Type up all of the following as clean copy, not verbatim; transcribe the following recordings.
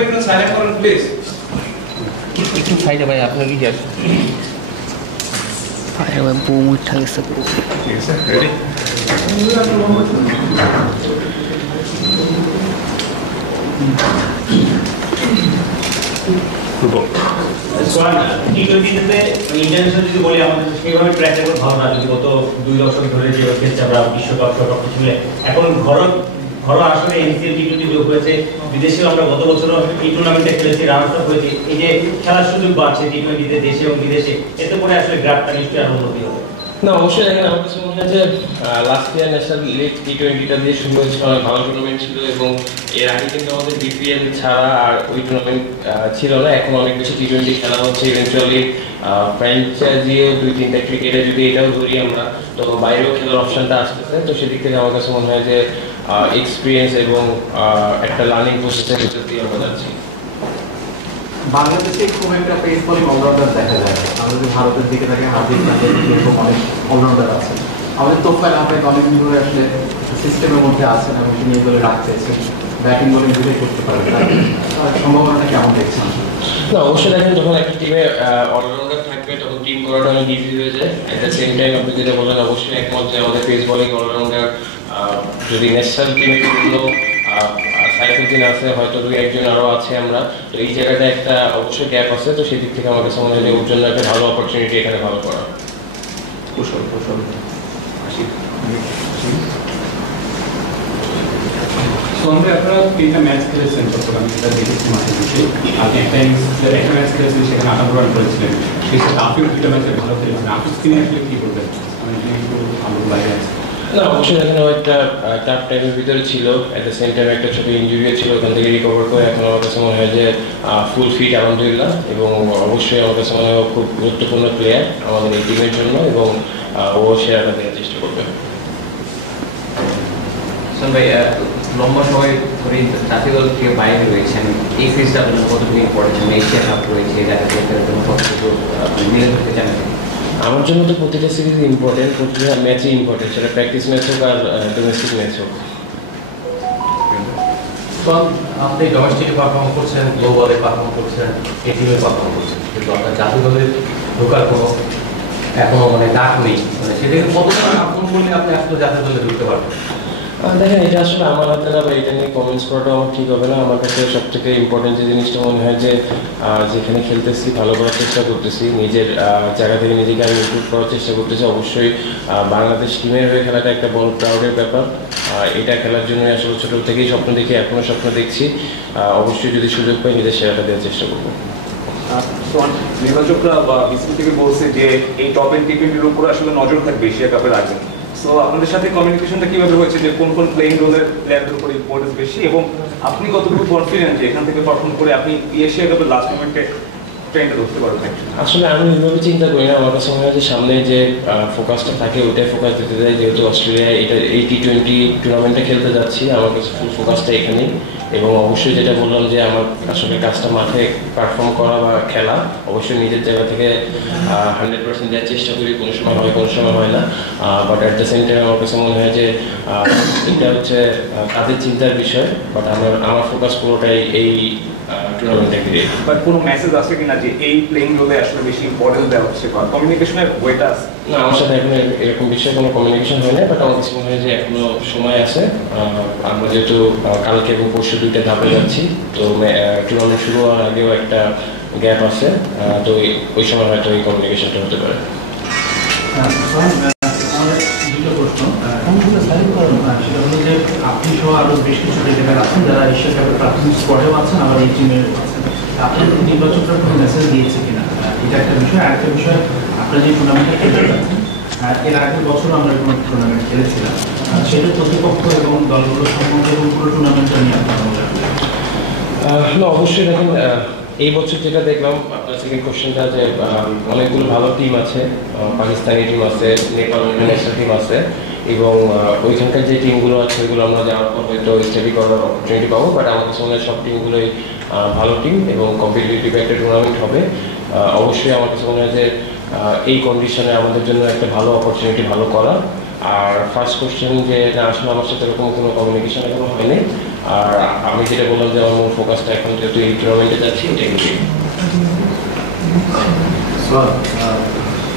একটু সাইলেন্ট করুন প্লিজ। একটু সাইডে ভাই, আপনার কি আছে? আরে ভাই বুম উঠা গেছে। ঠিক আছে, রেডি? ইন্টারন্যাশনাল যদি বলি আমাদের সেইভাবে ট্র্যাক রেকর্ড ভালো না, যদি গত 2 দশক ধরে যে খেলছে আমরা বিশ্বকাপ সব কিছু মিলে এখন ঘরোয়া আসলে এনসিএল টি20 যোগ হয়েছে, বিদেশেও আমরা গত বছরও এই টুর্নামেন্টে খেলেছি, রানার্স আপ হয়েছি। এই যে খেলার সুযোগ বাড়ছে টি20তে দেশে এবং বিদেশে, এতে করে আসলে গ্রাফটা নিশ্চয়ই আরো উন্নতি হবে। না অবশ্যই দেখেন, আমার কাছে মনে হয় যে লাস্ট ইয়ার ন্যাশনাল লিগ টি20টা দিয়ে শুরু হয়েছিল, অনেক ভালো টুর্নামেন্ট ছিল এবং এর আগে কিন্তু আমাদের বিপিএল ছাড়া আর ওই টুর্নামেন্ট ছিল না। এখন অনেক বেশি টি20 খেলা হচ্ছে, ইভেন্চুয়ালি ফ্র্যাঞ্চাইজিও 2-3টা ক্রিকেটে যদি এটাও ধরি আমরা, তো বাইরেও খেলার অপশনটা আসতেছে। তো সেদিক থেকে আমার কাছে মনে হয় যে এক্সপিরিয়েন্স এবং একটা লার্নিং প্রসেসের ভিতর দিয়ে আমরা যাচ্ছি। বাংলাদেশে খুব একটা পেস বোলিং অলরাউন্ডার দেখা যায়। আমরা যদি ভারতের দিকে থাকে, হার্দিক পান্ডিয়া এরকম অনেক অলরাউন্ডার আছে। আমাদের তোফায়েল আহমেদ অনেকদিন ধরে আসলে সিস্টেমের মধ্যে আছেন এবং তিনি এগুলো রাখতেছেন, ব্যাটিং বোলিং দুটোই করতে পারেন। তার সম্ভাবনাটা কেমন দেখছেন? না অবশ্যই দেখেন, যখন একটা টিমে অলরাউন্ডার থাকবে তখন টিম করাটা অনেক ইজি হয়ে যায়। অ্যাট দ্য সেম টাইম আপনি যেটা বলেন, অবশ্যই একমত যে আমাদের পেস বোলিং অলরাউন্ডার যদি ন্যাশনাল টিমে কোনো সাইফুদ্দিন আছে, হয়তো 2-1 আরও আছে আমরা, তো এই জায়গাটা একটা অবশ্যই গ্যাপ আছে। তো সেই দিক থেকে আমার কাছে মনে হয় যে ওর জন্য একটা ভালো অপরচুনিটি এখানে ভালো করা। কুশল সন্ধ্যে আপনারা 3টা ম্যাচ খেলেছেন চট্টগ্রামে, সেটা দেখেছি মাঠে বসে। আপনি একটা ম্যাচ খেলেছেন, সেখানে 58 রান করেছিলেন। সেই সাথে আপনিও 2টা ম্যাচে ভালো খেলেছেন। আপনি তিনি আসলে কী করবেন? মানে একটু ভালো লাগে আছে। না অবশ্যই এখানে একটা টাফ টাইমের ভিতরে ছিল, অ্যাট দ্য সেম টাইম একটা ছোট ইঞ্জুরি ছিল, ওখান থেকে রিকভার করে এখন আমার কাছে মনে হয় যে ফুল ফিট আলহামদুলিল্লাহ। এবং অবশ্যই আমার কাছে মনে হয় খুব গুরুত্বপূর্ণ প্লেয়ার আমাদের এই টিমের জন্য এবং ও সেরাটা দেওয়ার চেষ্টা করবে। ভাই লম্বা সময় ধরে জাতীয় দল থেকে বাইরে রয়েছেন, এই সিরিজটা আপনার কতটুকু ইম্পর্টেন্ট? এশিয়া কাপ রয়েছে, জাতীয় দলের জন্য কতটুকু মিলে ধরতে চান? আমার জন্য তো প্রতিটা সিরিজ ইম্পর্টেন্ট, প্রতিটা ম্যাচই ইম্পর্টেন্ট, সেটা প্র্যাকটিস ম্যাচ হোক আর ডোমেস্টিক ম্যাচ হোক। আপনি ডোমেস্টিকে পারফর্ম করছেন, গ্লোবালে পারফর্ম করছেন, এটিএমে পারফর্ম করছেন, কিন্তু আপনার জাতীয় দলে ঢোকার কোনো এখনো মানে ডাক নেই। মানে সেটাকে কতটা আপন বলে আপনি আসলে জাতীয় দলে ঢুকতে পারবেন? দেখেন, এটা আসলে আমার হাতে না, বা এটা নিয়ে কমেন্টস করাটা আমার ঠিক হবে না। আমার কাছে সব থেকে ইম্পর্টেন্ট যে জিনিসটা মনে হয় যে যেখানে খেলতেছি ভালো করার চেষ্টা করতেছি, নিজের জায়গা থেকে নিজেকে আমি ইমপ্রুভ করার চেষ্টা করতেছি। অবশ্যই বাংলাদেশ টিমের হয়ে খেলাটা একটা বড় প্রাউডের ব্যাপার। এটা খেলার জন্য আসলে ছোটো থেকেই স্বপ্ন দেখি, এখনও স্বপ্ন দেখছি। অবশ্যই যদি সুযোগ পাই নিজের সেরাটা দেওয়ার চেষ্টা করবো। নির্বাচকরা বা বিসিবি থেকে বলছে যে এই টপ এন্ড টি20-এর উপর আসলে নজর থাকবে এশিয়া কাপের আগে। সো আপনাদের সাথে কমিউনিকেশনটা কিভাবে হয়েছে, যে কোন কোন প্লেইং রোলের প্লেয়ারদের উপর ইম্পর্টেন্স বেশি, এবং আপনি কতটুকু কনফিডেন্ট যে এখান থেকে পারফর্ম করে আপনি এশিয়া কাপের লাস্ট মোমেন্টে ট্রেনটা ধরতে পারবেন? আসলে আমি ওইভাবে চিন্তা করি না। আমার কাছে মনে হয় যে সামনে যে ফোকাসটা থাকে ওইটাই ফোকাস দিতে যায়। যেহেতু অস্ট্রেলিয়ায় এই টি20 টুর্নামেন্টটা খেলতে যাচ্ছি, আমার কাছে ফুল ফোকাসটা এখানেই। এবং অবশ্যই যেটা বললাম যে আমার আসলে কাজটা মাঠে পারফর্ম করা বা খেলা, অবশ্যই নিজের জায়গা থেকে 100% দেওয়ার চেষ্টা করি। কোনো সময় হয়, কোনো সময় হয় না। But at the same time আমার কাছে মনে হয় যে এটা হচ্ছে তাদের চিন্তার বিষয়, বাট আমার ফোকাস পুরোটাই এই টুর্নামেন্টে ঘিরে। বাট কোনো মেসেজ আছে কিনা যে এই প্লেইং রোলে আসলে বেশি ইম্পর্টেন্স দেওয়া হচ্ছে, বা কমিউনিকেশনের ওয়েটা আছে? না, আমার সাথে এখন এরকম বিষয়ে কোনো কমিউনিকেশন হয় না, বাট আমার কাছে মনে হয় যে এখনো সময় আছে। আমরা যেহেতু কালকে এবং পরশু 2টা ধাপে যাচ্ছি, তো টুর্নামেন্ট শুরু হওয়ার আগেও একটা গ্যাপ আছে, তো ওই সময় হয়তো এই কমিউনিকেশনটা হতে পারে। দুটো প্রশ্ন। সেটা হলো যে আপনি সহ আরো বেশ কিছু ক্রিকেটার আছেন যারা এশিয়া কাপের প্রাথমিক স্পটেও আছেন, আবার এই টিমেও আছেন। আপনার নির্বাচকরা কোনো মেসেজ দিয়েছে কিনা, এটা একটা বিষয়। আরেকটা বিষয়, আপনারা যে টুর্নামেন্টে খেলতে যাচ্ছেন, এর আগের বছর আমরা কোনো টুর্নামেন্ট খেলেছিলাম, সেটা প্রতিপক্ষ এবং দলগুলোর সম্বন্ধে এবং পুরো টুর্নামেন্টটা নিয়ে আপনার না অবশ্যই দেখেন, এই বছর যেটা দেখলাম, আপনার সেকেন্ড কোশ্চেনটা, যে অনেকগুলো ভালো টিম আছে, পাকিস্তানি টিম আছে, নেপাল ইন্টারন্যাশনাল টিম আছে, এবং ওইখানকার যে টিমগুলো আছে ওইগুলো আমরা যাওয়ার পর হয়তো স্টাডি করার অপরচুনিটি পাবো। বাট আমার কাছে মনে হয় সব টিমগুলোই ভালো টিম এবং কম্পিটিটিভ একটা টুর্নামেন্ট হবে। অবশ্যই আমার কাছে মনে হয় যে এই কন্ডিশনে আমাদের জন্য একটা ভালো অপরচুনিটি ভালো করা। আর ফার্স্ট কোশ্চেন যে না আসলে আমার সাথে এরকম কোনো কমিউনিকেশন এখনো হয়নি। আর আমি যেটা বললাম যে আমার মূল ফোকাসটা এখন যেহেতু এই টুর্নামেন্টে যাচ্ছি এটা কিন্তু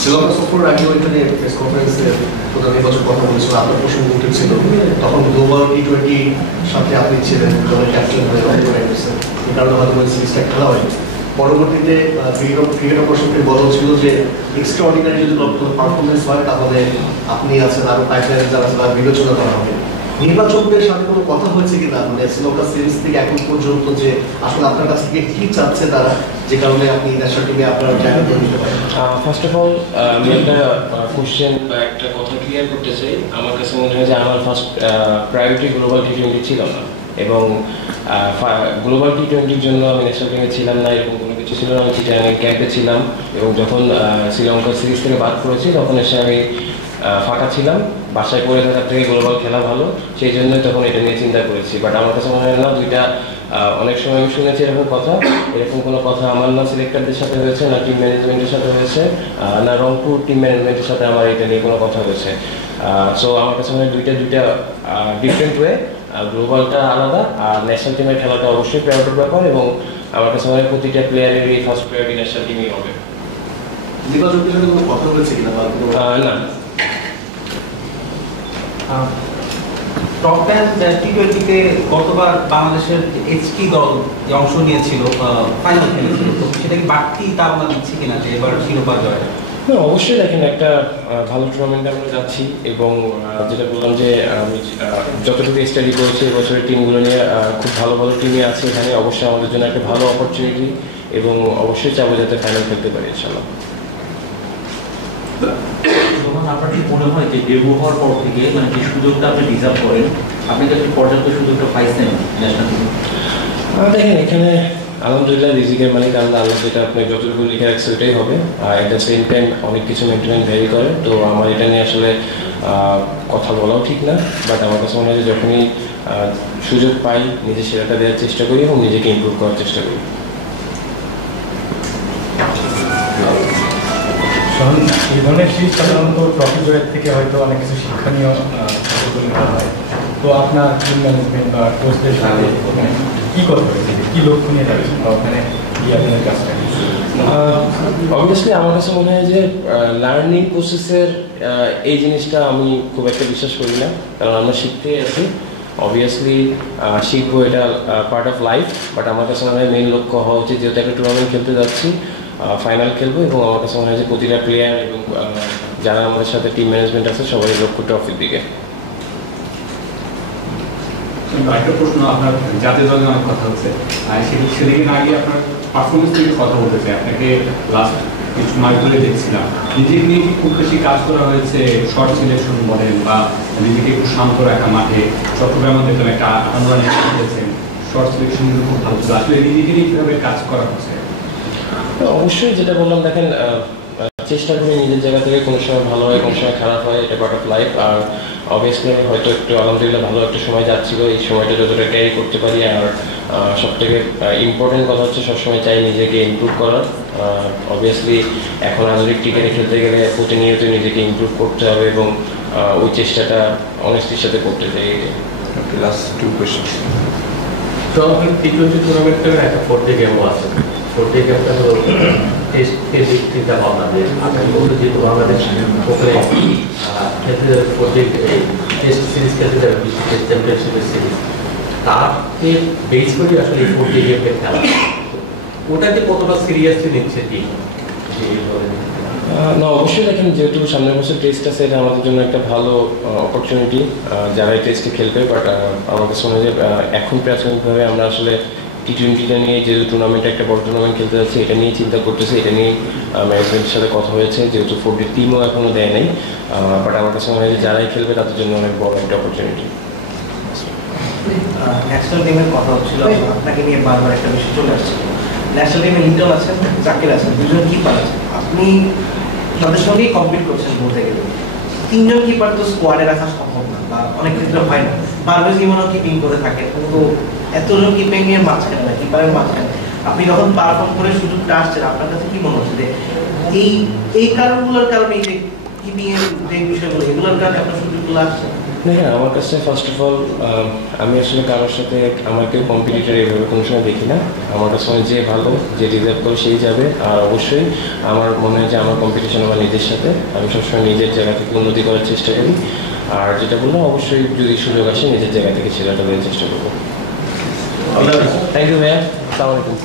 শ্রীলঙ্কা সফরের আগে ওইখানে প্রেস কনফারেন্সে প্রধান নির্বাচক কথা বলেছিল, আপনার প্রসঙ্গ উঠেছিল, তখন গ্লোবাল টি20 সাথে আপনি ছিলেন, দলের ক্যাপ্টেন হয়ে রং করে গেছেন, এই কারণে হয়তো সিরিজটা খেলা হয়নি। পরবর্তীতে ক্রিকেট প্রসঙ্গে বলা হচ্ছিল যে এক্সট্রা অর্ডিনারি যদি পারফরমেন্স হয় তাহলে আপনি আছেন আরো পাইপলাইনে যারা তারা বিবেচনা করা হবে। নির্বাচকদের সাথে কোনো কথা হয়েছে কিনা, মানে শ্রীলঙ্কা সিরিজ থেকে এখন পর্যন্ত যে আসলে আপনার কাছ থেকে কি চাচ্ছে তারা, যে কারণে আপনি ন্যাশনাল টিমে আপনার জায়গা করে নিতে পারেন? ফার্স্ট অফ অল আমি একটা কোশ্চেন বা একটা কথা ক্লিয়ার করতে চাই। আমার কাছে মনে হয় যে আমার ফার্স্ট প্রায়োরিটি গ্লোবাল টি20 ছিল না, এবং গ্লোবাল টি20-র জন্য আমি ন্যাশনাল টিমে ছিলাম না, এরকম কোনো কিছু ছিল না। আমি চিটাগাং ক্যাম্পে ছিলাম, এবং যখন শ্রীলঙ্কা সিরিজ থেকে বাদ করেছি তখন এসে আমি ফাঁকা ছিলাম, বাসায় পড়ে থাকার থেকে গ্লোবাল খেলা ভালো, সেই জন্যই তখন এটা নিয়ে চিন্তা করেছি। বাট আমার কাছে মনে হয় না দুইটা, অনেক সময় আমি শুনেছি এরকম কথা, এরকম কোনো কথা আমার না সিলেক্টরদের সাথে হয়েছে, না টিম ম্যানেজমেন্টের সাথে হয়েছে, না রংপুর টিম ম্যানেজমেন্টের সাথে আমার এটা নিয়ে কোনো কথা হয়েছে। সো আমার কাছে মনে হয় দুইটা ডিফারেন্ট ওয়ে, গ্লোবালটা আলাদা আর ন্যাশনাল টিমের খেলাটা অবশ্যই প্রায়োরিটির ব্যাপার, এবং আমার কাছে মনে হয় প্রতিটা প্লেয়ারেরই ফার্স্ট প্রায়োরিটি ন্যাশনাল টিমই হবে। নির্বাচকদের সাথে কোনো কথা হয়েছে কিনা? না, টপ 10 টি20-তে গতবার বাংলাদেশের এইচটি দল যে অংশ নিয়েছিল, ফাইনাল খেলেছিল, তো সেটা কি বাড়তি তাড়না দিচ্ছে কিনা যে এবার শিরোপা জয়? না, অবশ্যই দেখেন একটা ভালো টুর্নামেন্টে আমরা যাচ্ছি, এবং যেটা বললাম যে আমি যতটুকু স্টাডি করেছি এবছরের টিমগুলো নিয়ে খুব ভালো ভালো টিমই আছে এখানে, অবশ্যই আমাদের জন্য একটা ভালো অপরচুনিটি, এবং অবশ্যই চাবো যাতে ফাইনাল খেলতে পারি ইনশাআল্লাহ। তখন আপনার কি মনে হয় যে ডেবু হওয়ার পর থেকে মানে যে সুযোগটা আপনি ডিজার্ভ করেন, আপনি কি পর্যাপ্ত সুযোগটা পাইছেন ন্যাশনাল টিমে? দেখেন এখানে আলহামদুলিল্লাহ রিজিকের মালিক আল্লাহ, যেটা আপনি যতটুকু লিখে রাখছে ওটাই হবে। অ্যাট দ্য সেম টাইম অনেক কিছু মেনটেনেন্স ভ্যারি করে, তো আমার এটা নিয়ে আসলে কথা বলাও ঠিক না। বাট আমার কাছে মনে হয় যে যখনই সুযোগ পাই নিজে সেরাটা দেওয়ার চেষ্টা করি এবং নিজেকে ইমপ্রুভ করার চেষ্টা করি। এই ধরনের সিরিজ সাধারণত ট্রফি জয়ের থেকে হয়তো অনেক কিছু শিক্ষণীয় নেওয়া হয়, তো আপনার টিম ম্যানেজমেন্ট বা কোচদের সাথে কি কথা হয়েছে, কি লক্ষ্য নিয়ে যাচ্ছেন বা ওখানে কি আপনার কাজটা? অবভিয়াসলি আমার কাছে মনে হয় যে লার্নিং প্রসেসের এই জিনিসটা আমি খুব একটা বিশ্বাস করি না, কারণ আমরা শিখতেই আছি। অবভিয়াসলি শিখবো, এটা পার্ট অফ লাইফ, বাট আমার কাছে মনে হয় মেইন লক্ষ্য হওয়া উচিত, যেহেতু একটা টুর্নামেন্ট খেলতে যাচ্ছি, ফাইনাল খেলবো, এবং আমার কাছে মনে হয় যে প্রতিটা প্লেয়ার এবং যারা আমাদের সাথে টিম ম্যানেজমেন্ট আছে সবাই লক্ষ্য ট্রফির দিকে। একটা প্রশ্ন, আপনার জাতীয় দলে অনেক কথা হচ্ছে, সেদিকে না গিয়ে আপনার পারফরমেন্স থেকে কথা বলতেছে। আপনাকে লাস্ট কিছু মাস ধরে দেখছিলাম নিজেকে নিয়ে খুব বেশি কাজ করা হয়েছে, শর্ট সিলেকশন বলেন বা নিজেকে একটু শান্ত রাখা মাঠে। চট্টগ্রামে দেখলাম একটা 58 রানে খেলেছেন, শর্ট সিলেকশন কিন্তু খুব ভালো ছিল। আসলে নিজেকে নিয়ে কীভাবে কাজ করা হচ্ছে? অবশ্যই যেটা বললাম, দেখেন চেষ্টা করি নিজের জায়গা থেকে, কোনো সময় ভালো হয় কোনো সময় খারাপ হয়, এটা পার্ট অফ লাইফ। আর অবভিয়াসলি হয়তো একটু আলহামদুলিল্লাহ ভালো একটা সময় যাচ্ছিল, এই সময়টা যতটা ক্যারি করতে পারি। আর সব থেকে ইম্পর্টেন্ট কথা হচ্ছে সবসময় চাই নিজেকে ইমপ্রুভ করার। অবভিয়াসলি এখন আধুনিক ক্রিকেটে খেলতে গেলে প্রতিনিয়ত নিজেকে ইমপ্রুভ করতে হবে, এবং ওই চেষ্টাটা অনেস্টির সাথে করতে চাই। Last 2 question. তো আপনি টি20 টুর্নামেন্টের একটা 4-ডে গেমও আছে, 4-ডে গেমটা হলো টেস্টের দিক চিন্তা ভাবনা যে আগামী বছর যেহেতু বাংলাদেশ ওখানে খেলতে যাবে 4-ডে টেস্ট সিরিজ খেলতে যাবে, বিশ্ব টেস্ট চ্যাম্পিয়নশিপের সিরিজ, তাকে বেস করে আসলে এই 4-ডে গেমের খেলা, ওটাকে কতটা সিরিয়াসলি নিচ্ছে টিম? না, অবশ্যই দেখেন যেহেতু সামনের বছর টেস্ট আছে, এটা আমাদের জন্য একটা ভালো অপরচুনিটি যারা এই টেস্টে খেলবে। বাট আমার কাছে মনে হয় যে এখন প্রাথমিকভাবে আমরা আসলে টি20টা নিয়ে, যেহেতু টুর্নামেন্টে একটা বড় টুর্নামেন্ট খেলতে যাচ্ছে, এটা নিয়ে চিন্তা করতেছি। এটা নিয়ে ম্যানেজমেন্টের সাথে কথা হয়েছে, যেহেতু 4-ডে টিমও এখনও দেয় নাই। বাট আমার কাছে মনে হয় যে যারাই খেলবে তাদের জন্য অনেক বড় একটা অপরচুনিটি। ন্যাশনাল টিমের কথা হচ্ছিল, আপনাকে নিয়ে বারবার একটা বিষয় চলে আসছে। ন্যাশনাল টিমে লিটন আছেন, জাকির আছেন, দুজন কিপার আছেন, আপনি তাদের সঙ্গেই কমপ্লিট করছেন বলতে গেলে। 3 জন কিপার তো স্কোয়াডে রাখা সম্ভব না, বা অনেক ক্ষেত্রে হয় না। পারভেজ ইমনও কিপিং করে থাকে, কিন্তু এতজন কিপিং এর মাঝখানে না, কিপারের মাঝখানে আপনি যখন পারফর্ম করে সুযোগটা আসছেন, আপনার কাছে কি মনে হচ্ছে যে এই কারণগুলোর কারণে, এই যে কিপিং এর যে বিষয়গুলো, এগুলোর কারণে আপনার সুযোগ সুযোগগুলো আসছে? দেখেন আমার কাছে ফার্স্ট অফ অল আমি আসলে কারোর সাথে আমার কেউ কম্পিটিটর এইভাবে কোনো সময় দেখি না। আমার কাছে মনে হয় যে ভালো, যে ডিজার্ভ করে সেই যাবে। আর অবশ্যই আমার মনে হয় যে আমার কম্পিটিশন আমার নিজের সাথে, আমি সবসময় নিজের জায়গা থেকে উন্নতি করার চেষ্টা করি। আর যেটা বললাম, অবশ্যই যদি সুযোগ আসে নিজের জায়গা থেকে ছেলেটা দেওয়ার চেষ্টা করবো। থ্যাংক ইউ ভাইয়া, আসসালামু আলাইকুম।